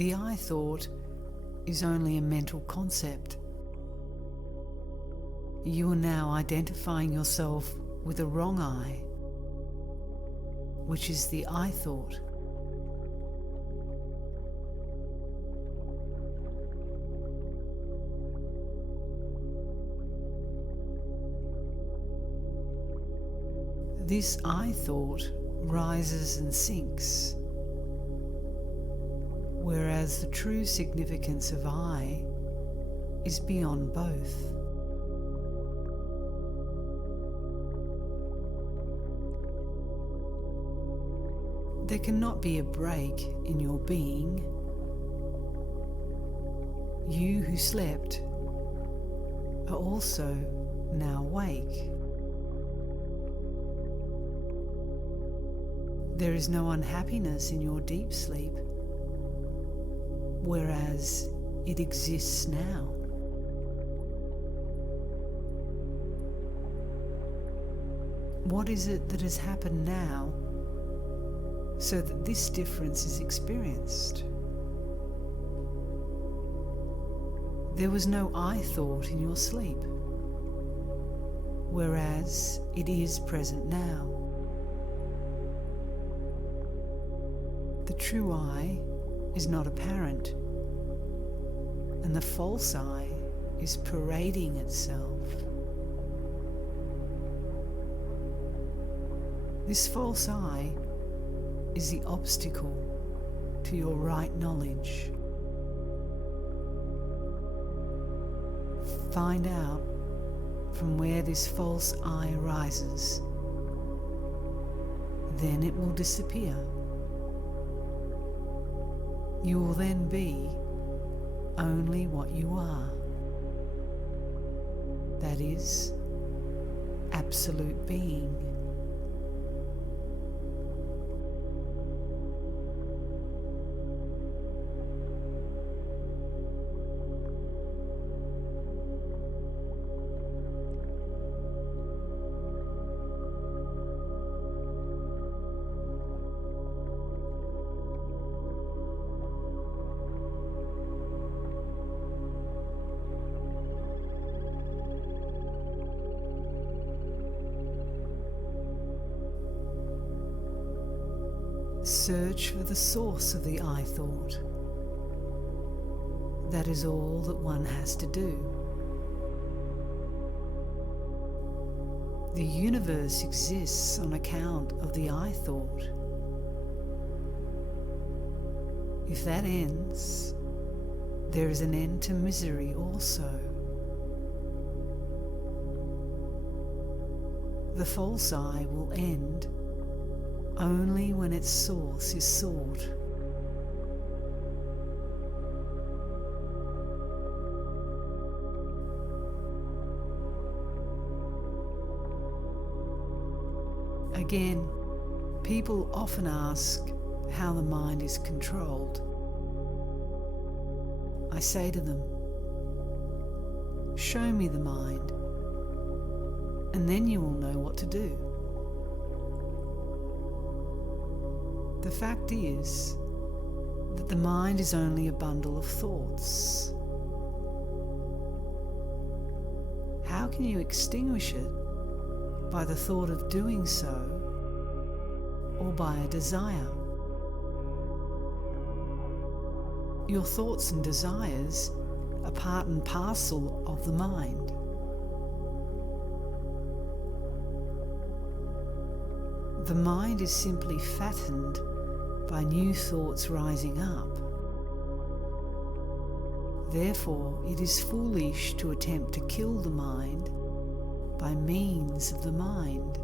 The I thought is only a mental concept. You are now identifying yourself with a wrong I, which is the I thought. This I thought rises and sinks, whereas the true significance of I is beyond both. There cannot be a break in your being. You who slept are also now awake. There is no unhappiness in your deep sleep, whereas it exists now. What is it that has happened now so that this difference is experienced? There was no I thought in your sleep, whereas it is present now. The true I is not apparent, and the false I is parading itself. This false I is the obstacle to your right knowledge. Find out from where this false I arises. Then it will disappear. You will then be only what you are. That is, absolute being. Search for the source of the I thought. That is all that one has to do. The universe exists on account of the I thought. If that ends, there is an end to misery also. The false I will end only when its source is sought. Again, people often ask how the mind is controlled. I say to them, show me the mind, and then you will know what to do. The fact is that the mind is only a bundle of thoughts. How can you extinguish it by the thought of doing so or by a desire? Your thoughts and desires are part and parcel of the mind. The mind is simply fattened by new thoughts rising up. Therefore, it is foolish to attempt to kill the mind by means of the mind.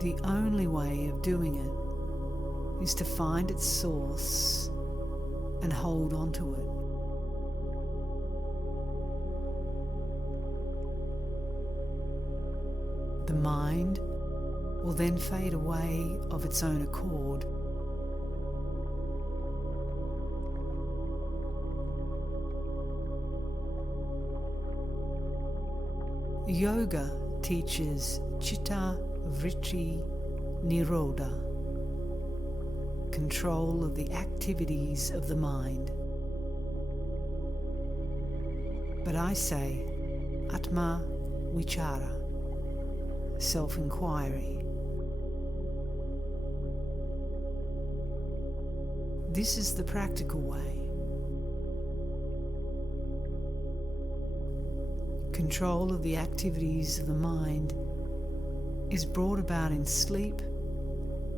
The only way of doing it is to find its source and hold on to it. The mind will then fade away of its own accord. Yoga teaches Chitta Vritti Nirodha, control of the activities of the mind. But I say Atma Vichara, self-enquiry. This is the practical way. Control of the activities of the mind is brought about in sleep,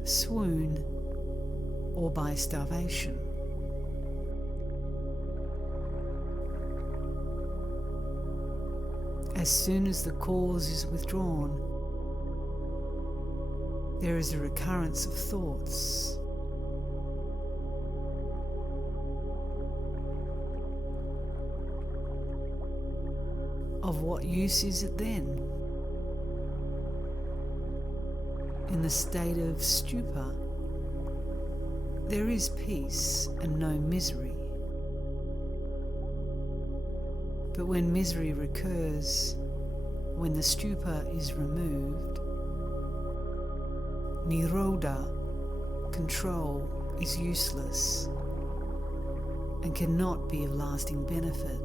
swoon, or by starvation. As soon as the cause is withdrawn, there is a recurrence of thoughts. Of what use is it then? In the state of stupor, there is peace and no misery. But when misery recurs, when the stupor is removed, Nirodha, control, is useless and cannot be of lasting benefit.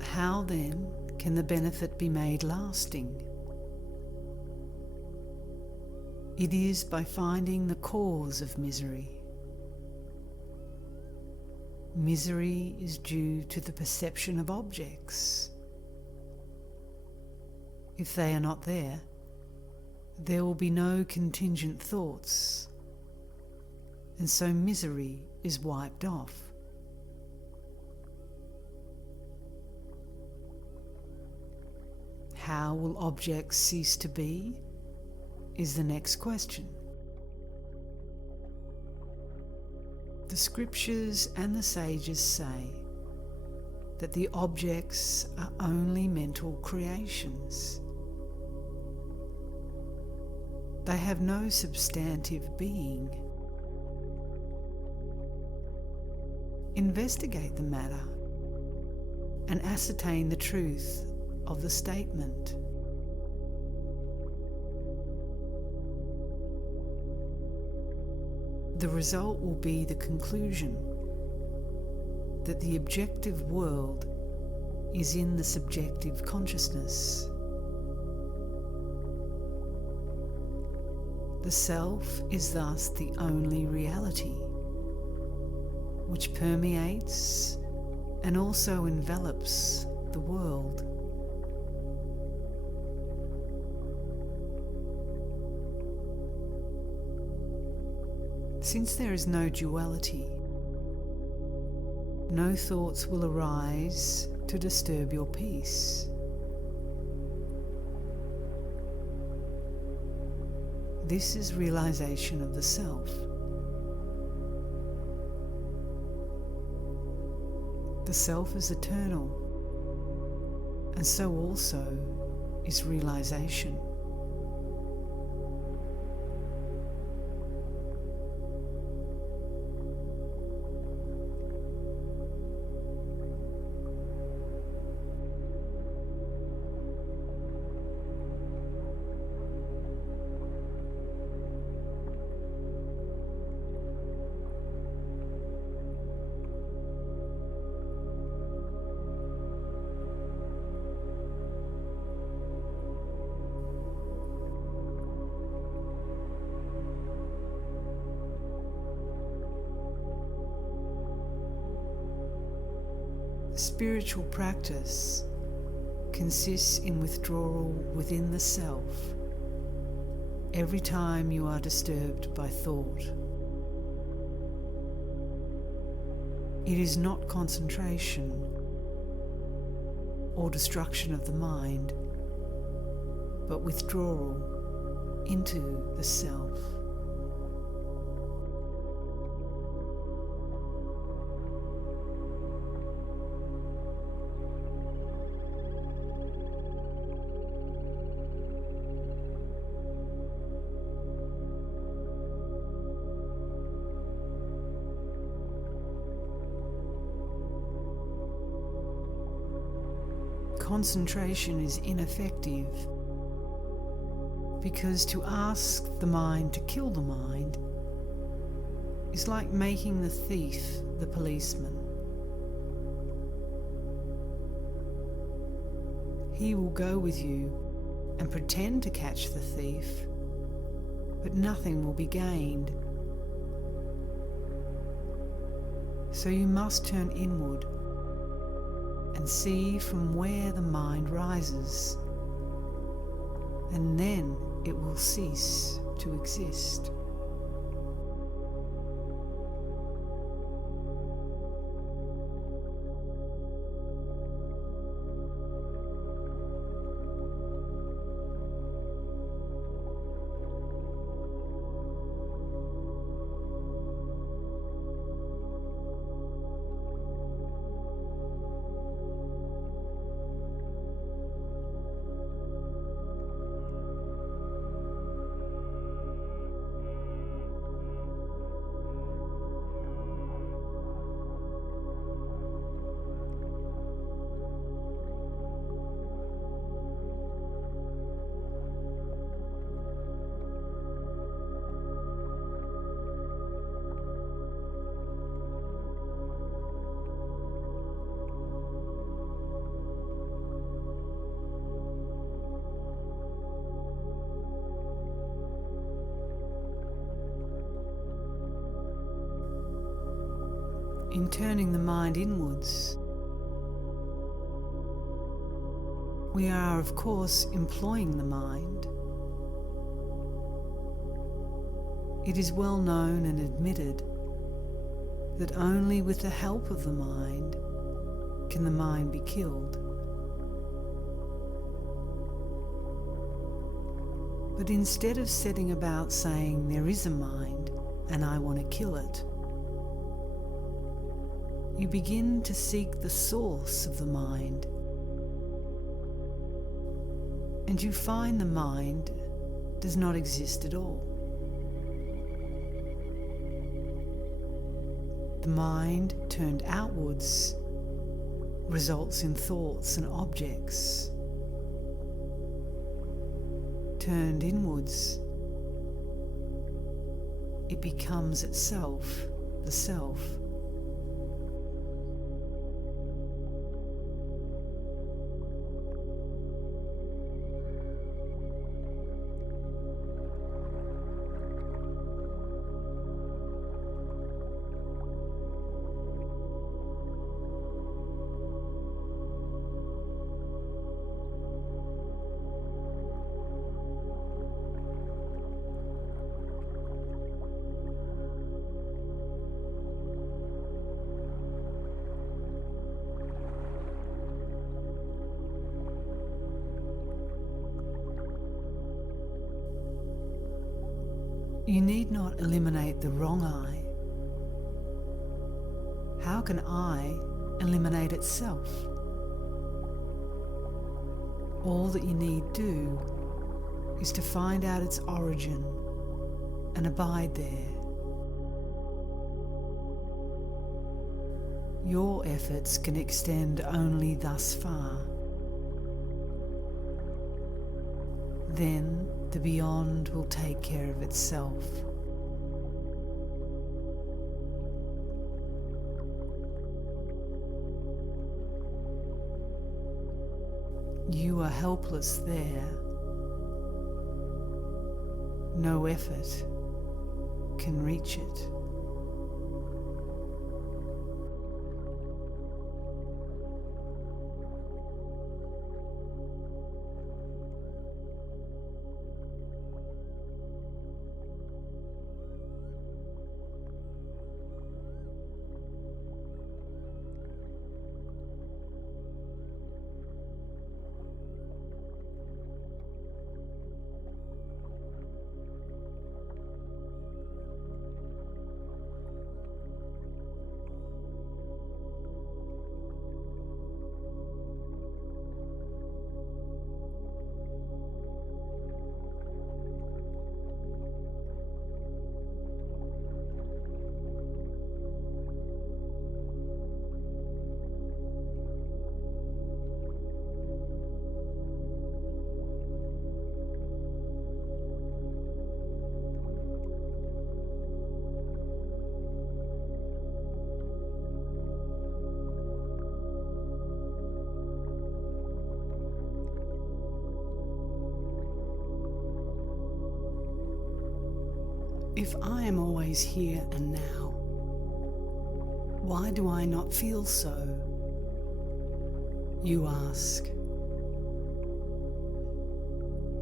How then can the benefit be made lasting? It is by finding the cause of misery. Misery is due to the perception of objects. If they are not there, there will be no contingent thoughts, and so misery is wiped off. How will objects cease to be, is the next question. The scriptures and the sages say that the objects are only mental creations. They have no substantive being. Investigate the matter and ascertain the truth of the statement. The result will be the conclusion that the objective world is in the subjective consciousness. The self is thus the only reality, which permeates and also envelops the world. Since there is no duality, no thoughts will arise to disturb your peace. This is realization of the self. The self is eternal, and so also is realization. Spiritual practice consists in withdrawal within the self every time you are disturbed by thought. It is not concentration or destruction of the mind, but withdrawal into the self. Concentration is ineffective because to ask the mind to kill the mind is like making the thief the policeman. He will go with you and pretend to catch the thief, but nothing will be gained. So you must turn inward and see from where the mind rises, and then it will cease to exist. In turning the mind inwards, we are, of course, employing the mind. It is well known and admitted that only with the help of the mind can the mind be killed. But instead of setting about saying there is a mind and I want to kill it, you begin to seek the source of the mind, and you find the mind does not exist at all. The mind turned outwards results in thoughts and objects. Turned inwards, it becomes itself, the self. You need not eliminate the wrong I. How can I eliminate itself? All that you need do is to find out its origin and abide there. Your efforts can extend only thus far. Then the beyond will take care of itself. You are helpless there. No effort can reach it. If I am always here and now, why do I not feel so? You ask.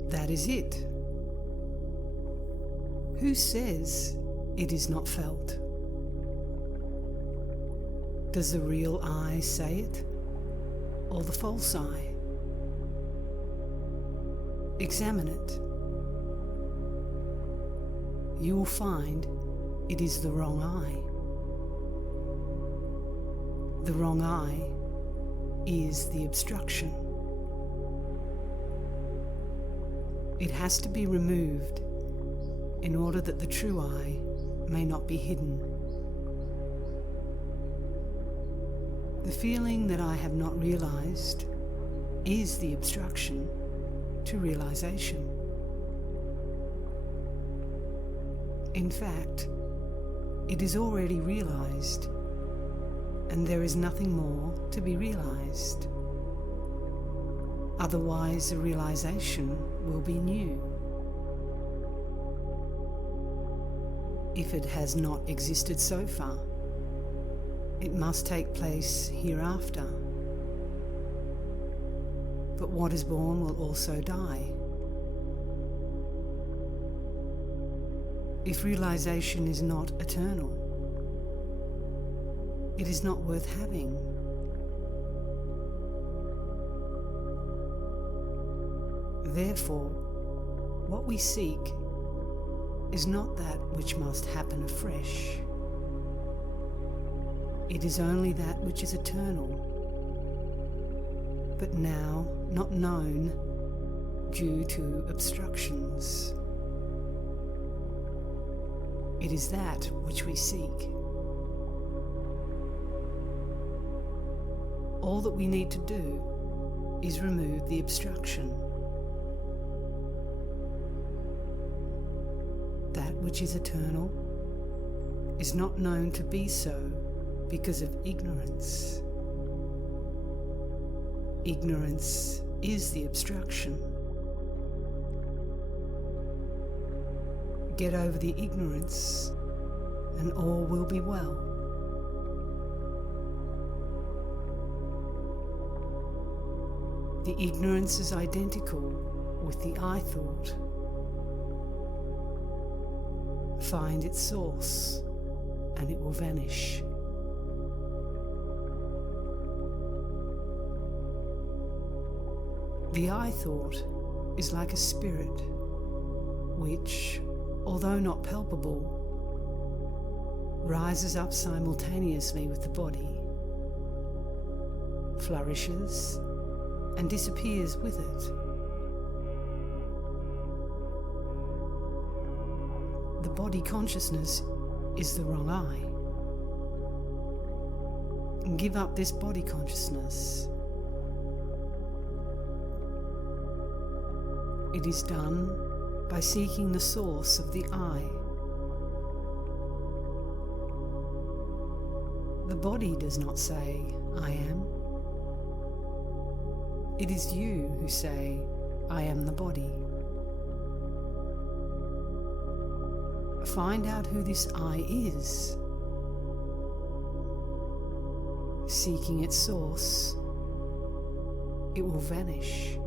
That is it. Who says it is not felt? Does the real I say it, or the false I? Examine it. You will find it is the wrong I. The wrong I is the obstruction. It has to be removed in order that the true I may not be hidden. The feeling that I have not realized is the obstruction to realization. In fact, it is already realized, and there is nothing more to be realized. Otherwise, the realization will be new. If it has not existed so far, it must take place hereafter. But what is born will also die. If realization is not eternal, it is not worth having. Therefore, what we seek is not that which must happen afresh. It is only that which is eternal, but now not known due to obstructions. It is that which we seek. All that we need to do is remove the obstruction. That which is eternal is not known to be so because of ignorance. Ignorance is the obstruction. Get over the ignorance and all will be well. The ignorance is identical with the I thought. Find its source and it will vanish. The I thought is like a spirit which, although not palpable, rises up simultaneously with the body, flourishes, and disappears with it. The body consciousness is the wrong I. Give up this body consciousness. It is done by seeking the source of the I. The body does not say, I am. It is you who say, I am the body. Find out who this I is. Seeking its source, it will vanish.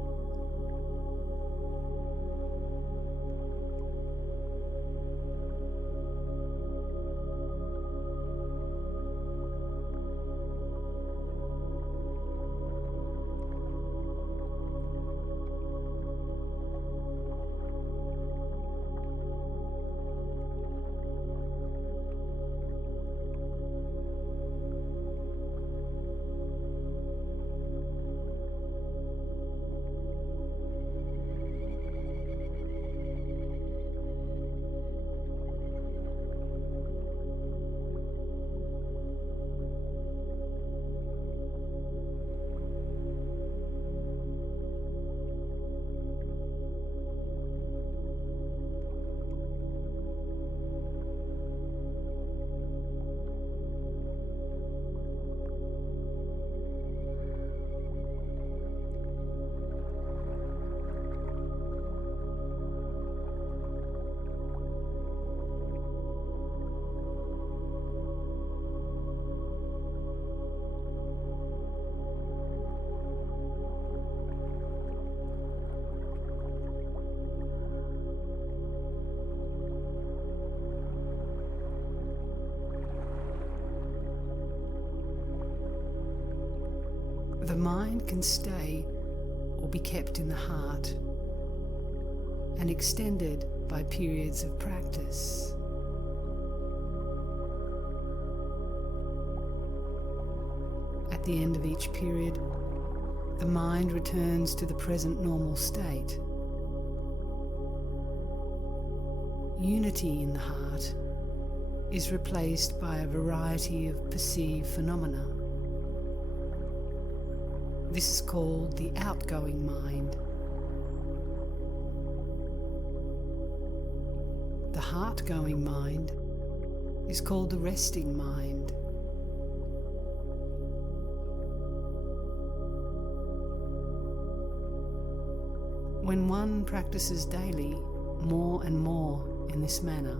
The mind can stay or be kept in the heart and extended by periods of practice. At the end of each period, the mind returns to the present normal state. Unity in the heart is replaced by a variety of perceived phenomena. This is called the outgoing mind. The heart-going mind is called the resting mind. When one practices daily more and more in this manner,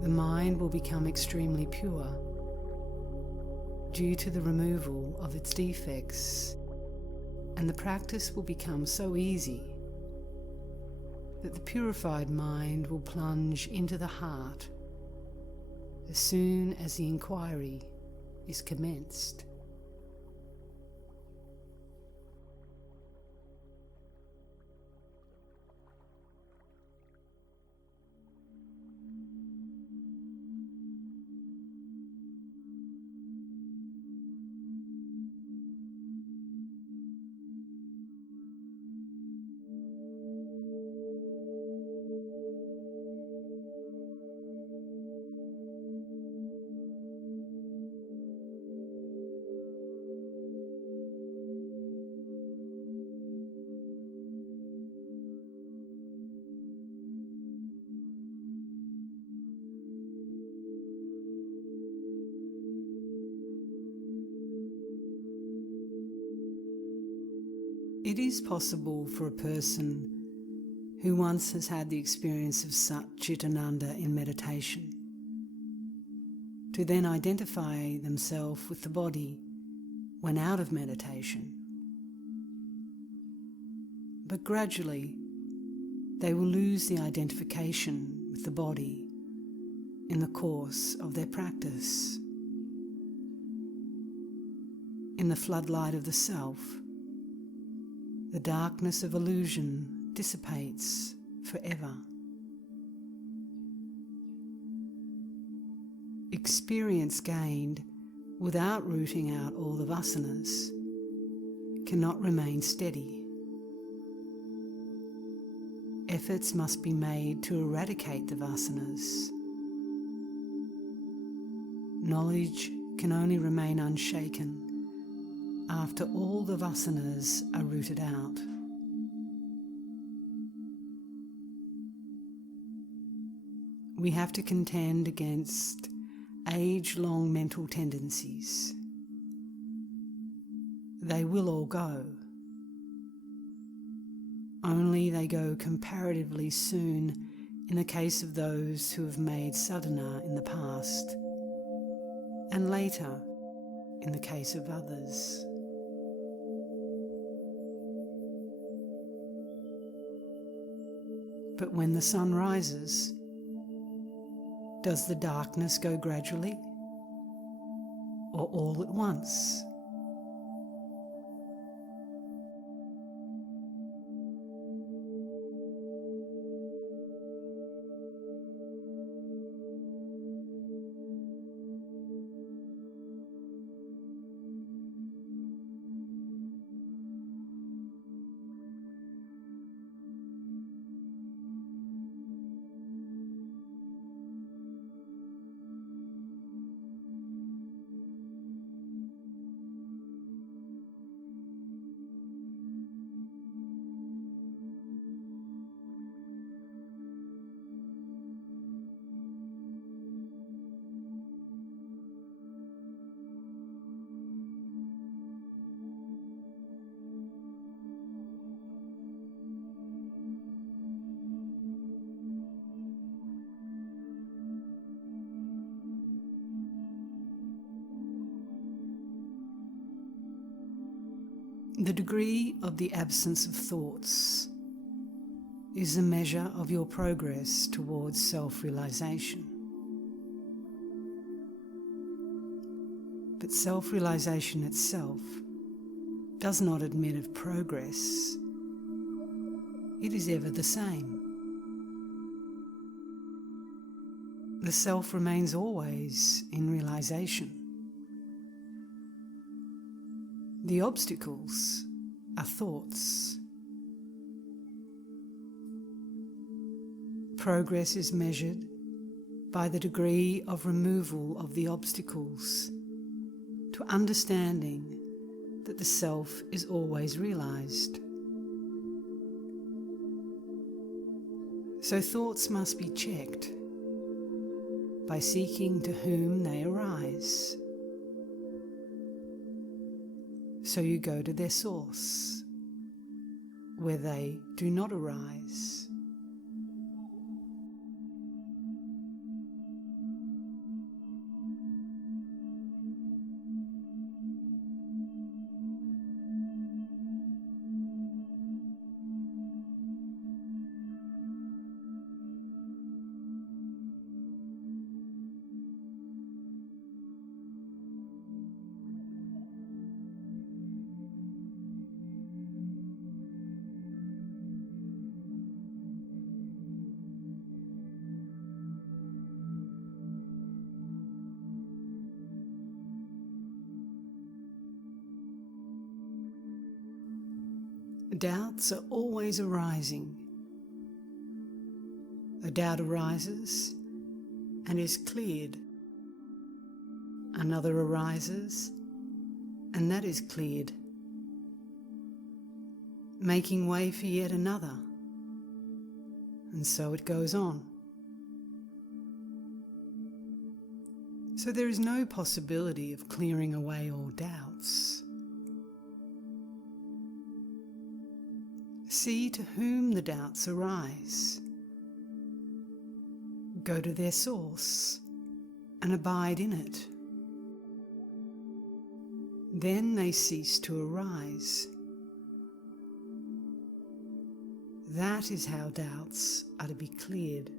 the mind will become extremely pure due to the removal of its defects, and the practice will become so easy that the purified mind will plunge into the heart as soon as the inquiry is commenced. It is possible for a person who once has had the experience of Satchitananda in meditation to then identify themselves with the body when out of meditation. But gradually, they will lose the identification with the body in the course of their practice. In the floodlight of the self, the darkness of illusion dissipates forever. Experience gained without rooting out all the vasanas cannot remain steady. Efforts must be made to eradicate the vasanas. Knowledge can only remain unshaken after all the vasanas are rooted out. We have to contend against age-long mental tendencies. They will all go. Only they go comparatively soon in the case of those who have made sadhana in the past, and later in the case of others. But when the sun rises, does the darkness go gradually or all at once? The degree of the absence of thoughts is a measure of your progress towards self-realization. But self-realization itself does not admit of progress. It is ever the same. The self remains always in realization. The obstacles are thoughts. Progress is measured by the degree of removal of the obstacles to understanding that the self is always realized. So thoughts must be checked by seeking to whom they arise. So you go to their source, where they do not arise. Doubts are always arising. A doubt arises and is cleared. Another arises and that is cleared, making way for yet another. And so it goes on. So there is no possibility of clearing away all doubts. See to whom the doubts arise. Go to their source and abide in it. Then they cease to arise. That is how doubts are to be cleared.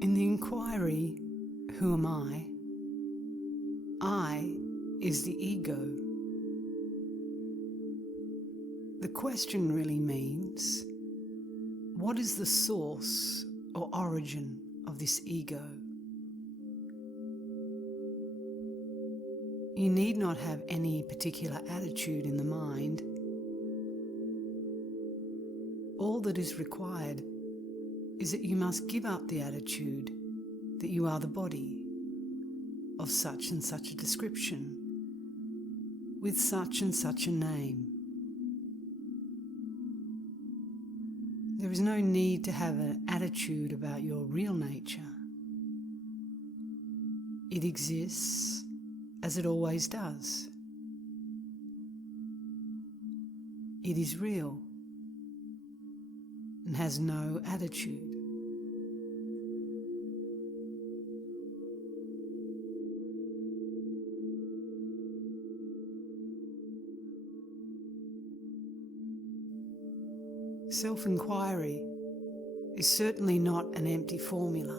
In the inquiry, who am I is the ego. The question really means, what is the source or origin of this ego? You need not have any particular attitude in the mind. All that is required is that you must give up the attitude that you are the body of such and such a description, with such and such a name. There is no need to have an attitude about your real nature. It exists as it always does. It is real and has no attitude. Self-enquiry is certainly not an empty formula,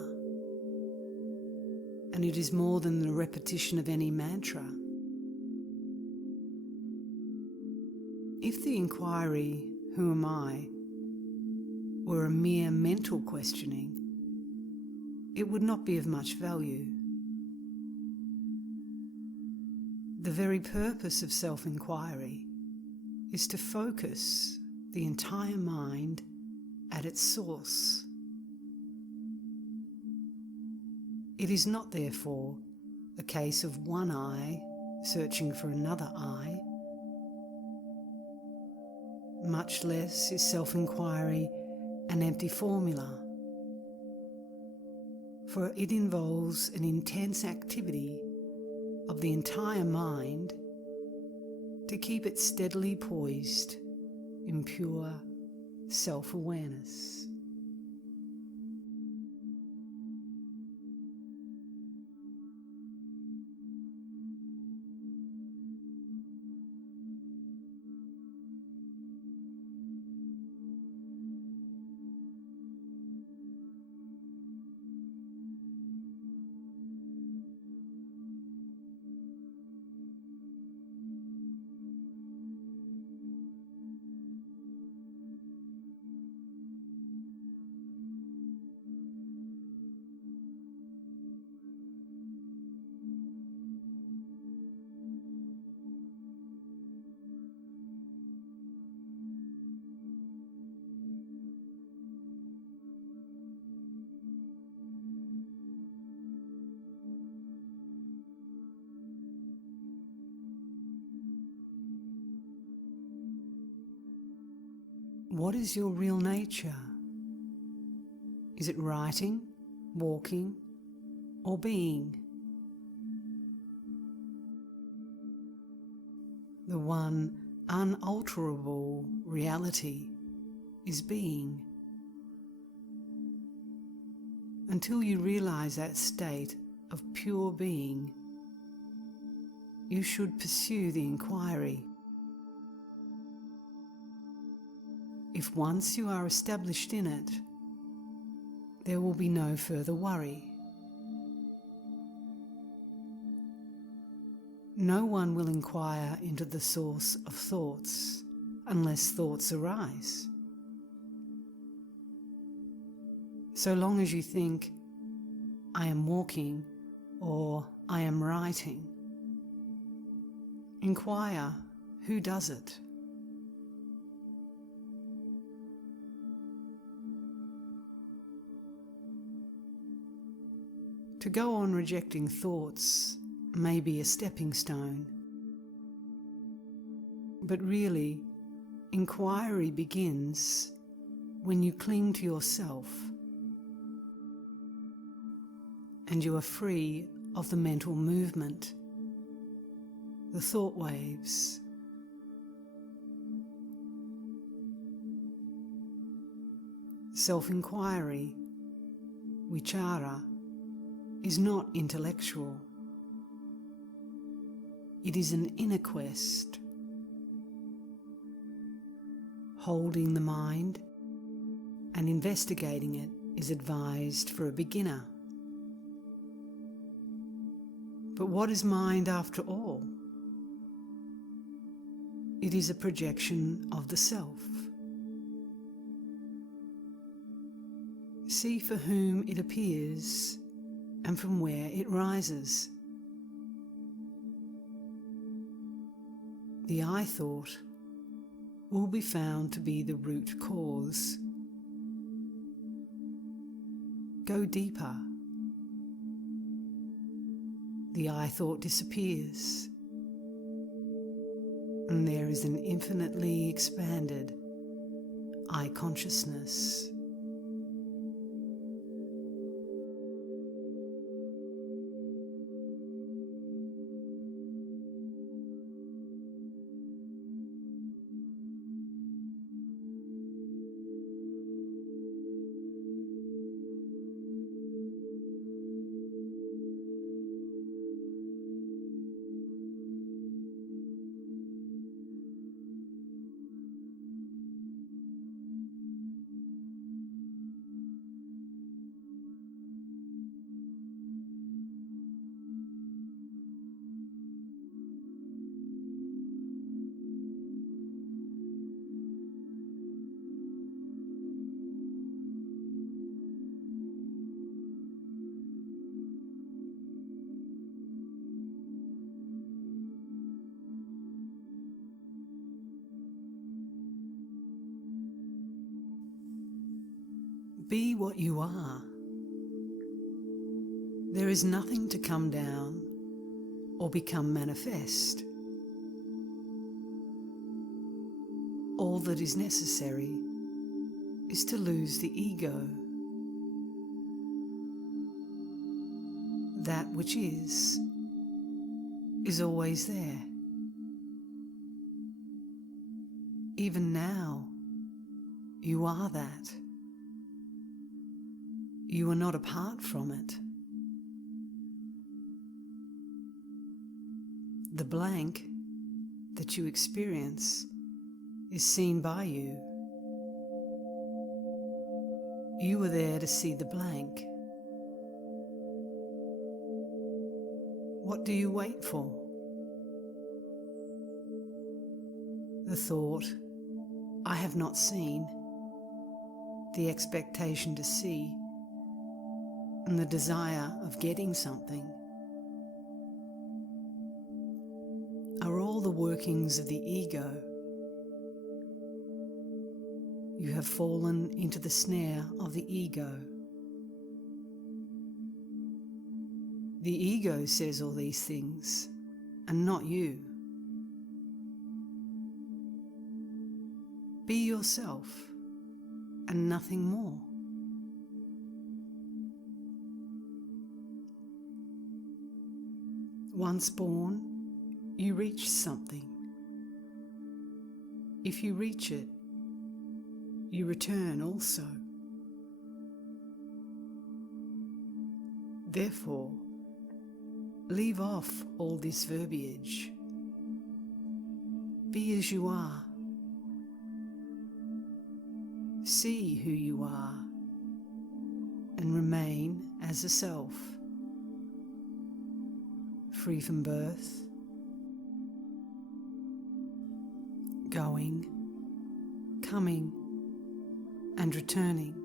and it is more than the repetition of any mantra. If the inquiry, who am I, were a mere mental questioning, it would not be of much value. The The very purpose of self-inquiry is to focus the entire mind at its source. It is not, therefore, a case of one eye searching for another eye. Much less is self-inquiry an empty formula, for it involves an intense activity of the entire mind to keep it steadily poised in pure self-awareness. What is your real nature? Is it writing, walking, or being? The one unalterable reality is being. Until you realize that state of pure being, you should pursue the inquiry. If once you are established in it, there will be no further worry. No one will inquire into the source of thoughts unless thoughts arise. So long as you think, I am walking or I am writing, inquire, who does it? To go on rejecting thoughts may be a stepping stone, but really, inquiry begins when you cling to yourself and you are free of the mental movement, the thought waves. Self-inquiry, vichara, is not intellectual. It is an inner quest. Holding the mind and investigating it is advised for a beginner. But what is mind after all? It is a projection of the self. See for whom it appears and from where it rises. The I thought will be found to be the root cause. Go deeper. The I thought disappears, and there is an infinitely expanded I consciousness. Be what you are. There is nothing to come down or become manifest. All that is necessary is to lose the ego. That which is always there. Even now, you are that. You are not apart from it. The blank that you experience is seen by you. You were there to see the blank. What do you wait for? The thought, I have not seen, the expectation to see, and the desire of getting something are all the workings of the ego. You have fallen into the snare of the ego. The ego says all these things, and not you. Be yourself, and nothing more. Once born, you reach something. If you reach it, you return also. Therefore, leave off all this verbiage. Be as you are. See who you are, and remain as a self, free from birth, going, coming, and returning.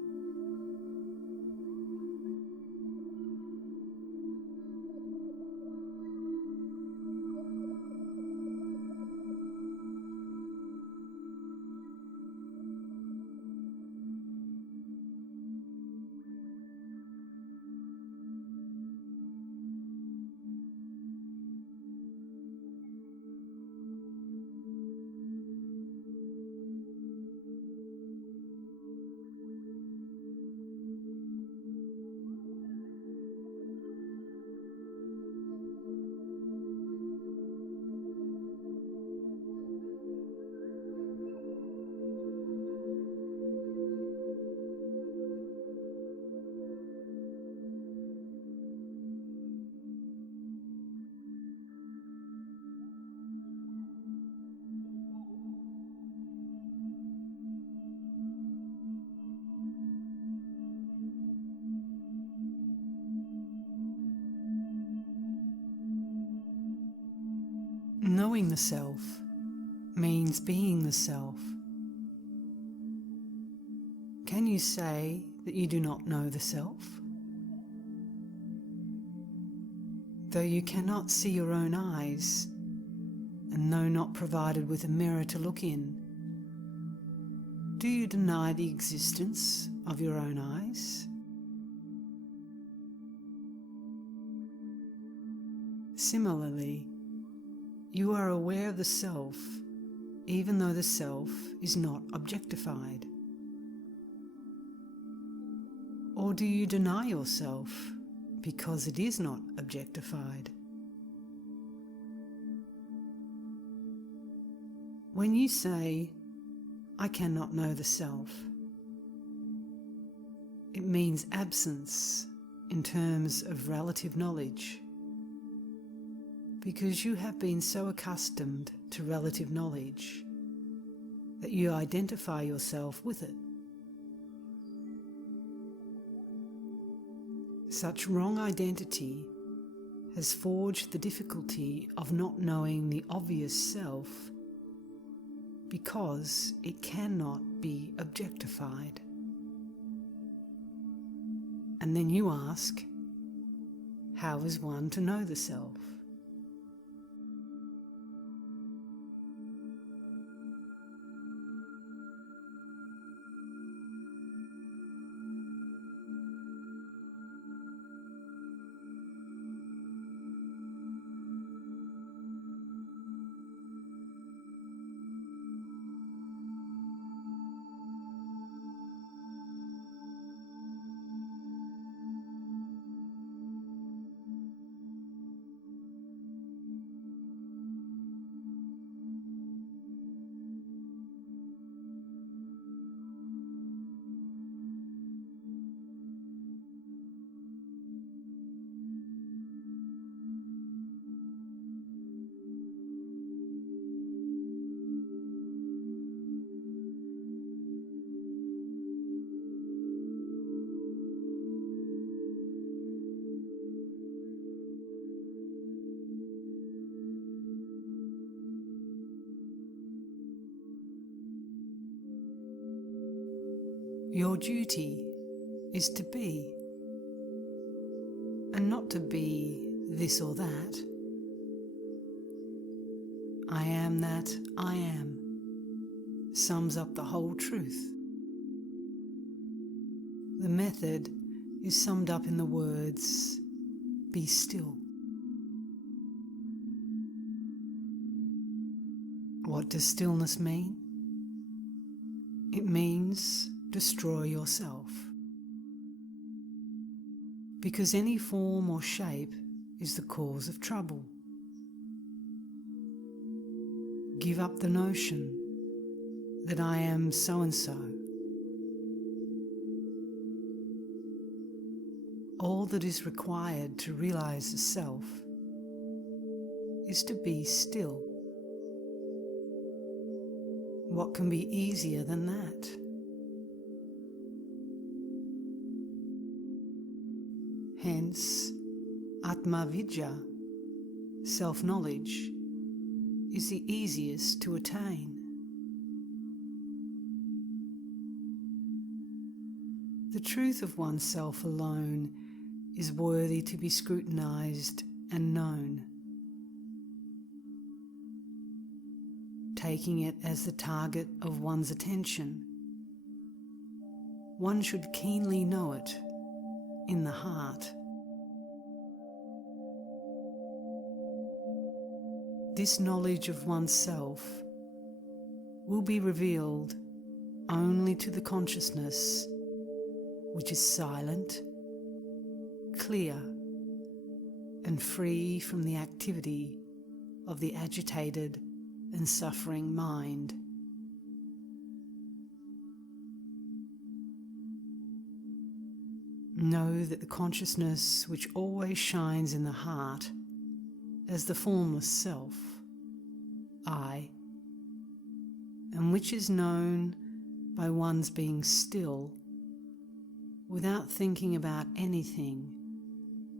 Knowing the self means being the self. Can you say that you do not know the self? Though you cannot see your own eyes, and though not provided with a mirror to look in, do you deny the existence of your own eyes? Similarly, you are aware of the self, even though the self is not objectified. Or do you deny yourself because it is not objectified? When you say, I cannot know the self, it means absence in terms of relative knowledge, because you have been so accustomed to relative knowledge that you identify yourself with it. Such wrong identity has forged the difficulty of not knowing the obvious self because it cannot be objectified. And then you ask, how is one to know the self? Your duty is to be, and not to be this or that. I am that I am sums up the whole truth. The method is summed up in the words, be still. What does stillness mean? It means destroy yourself. Because any form or shape is the cause of trouble. Give up the notion that I am so-and-so. All that is required to realize the self is to be still. What can be easier than that? Hence, Atma-vidya, self-knowledge, is the easiest to attain. The truth of oneself alone is worthy to be scrutinized and known. Taking it as the target of one's attention, one should keenly know it in the heart. This knowledge of oneself will be revealed only to the consciousness which is silent, clear, and free from the activity of the agitated and suffering mind. Know that the consciousness which always shines in the heart as the formless self, I, and which is known by one's being still without thinking about anything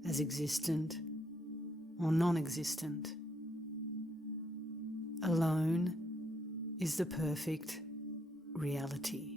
as existent or non-existent, alone is the perfect reality.